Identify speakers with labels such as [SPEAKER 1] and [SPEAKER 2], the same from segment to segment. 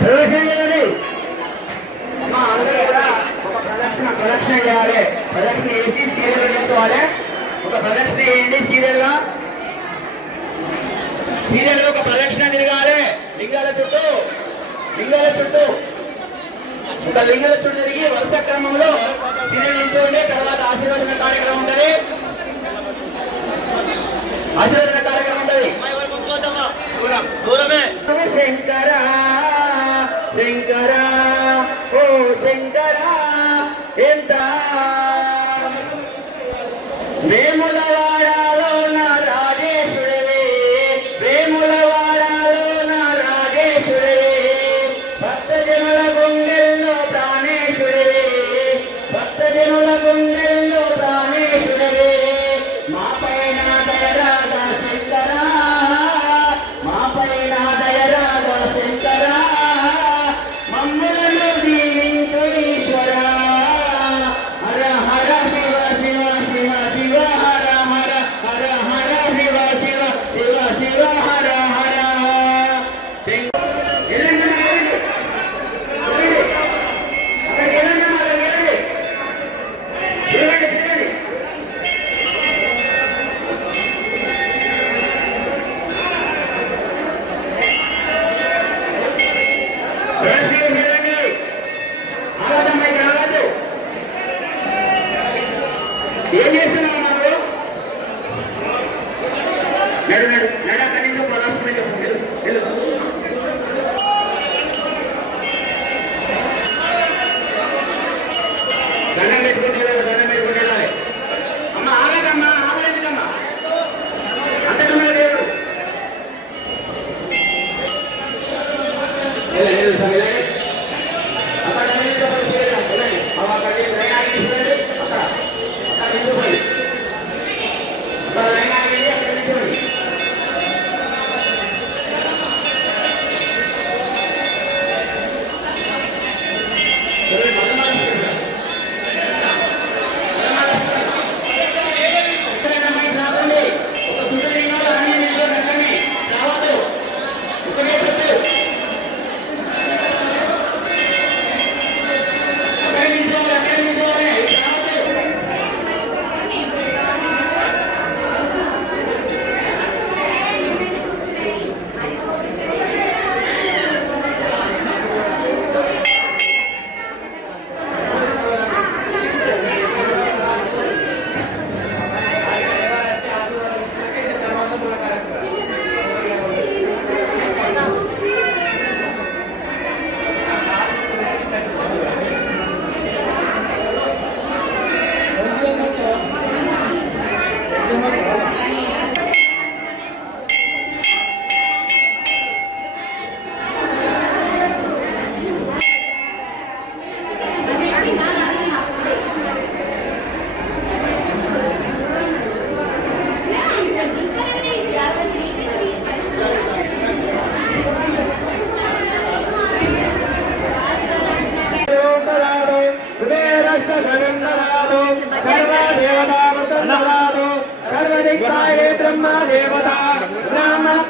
[SPEAKER 1] ప్రదక్షిణ చేయాలి ప్రదక్షిణ ప్రదక్షిణ చేయాలి. ప్రదక్షిణ చేసి సీరియల్ చేసుకోవాలి ఒక ప్రదక్షిణ చేయండి సీరియల్గా సీరియల్ ఒక ప్రదక్షిణ తిరగాలి. లింగాల చుట్టూ లింగాల చుట్టూ. ఒక లింగాల చుట్టూ తిరిగి వరుస క్రమంలో సీరియల్ నిల్చుండి తర్వాత ఆశీర్వచన కార్యక్రమం ఉండాలి ఆశీర్వచన ఎంత వేములవాడలో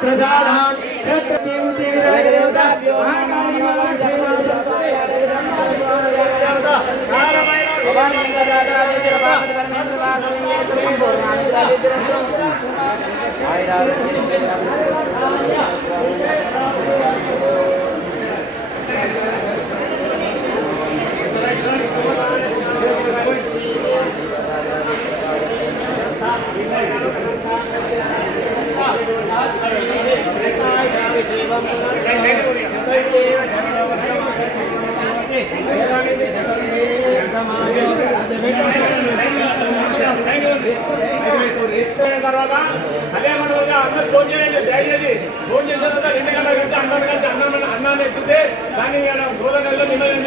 [SPEAKER 1] प्रसादान क्षेत्रदेवते विनायकदेवता भगवान भगवान
[SPEAKER 2] తర్వాత అదే మన అందరు ఫోన్ చేయండి దయచేసి ఫోన్ చేసిన తర్వాత రెండు గంటల క్రితం అందరు కలిసి అన్నాన్ని అన్నాన్ని ఎక్కితే దాన్ని గోదావరిలో నిమజ్జనం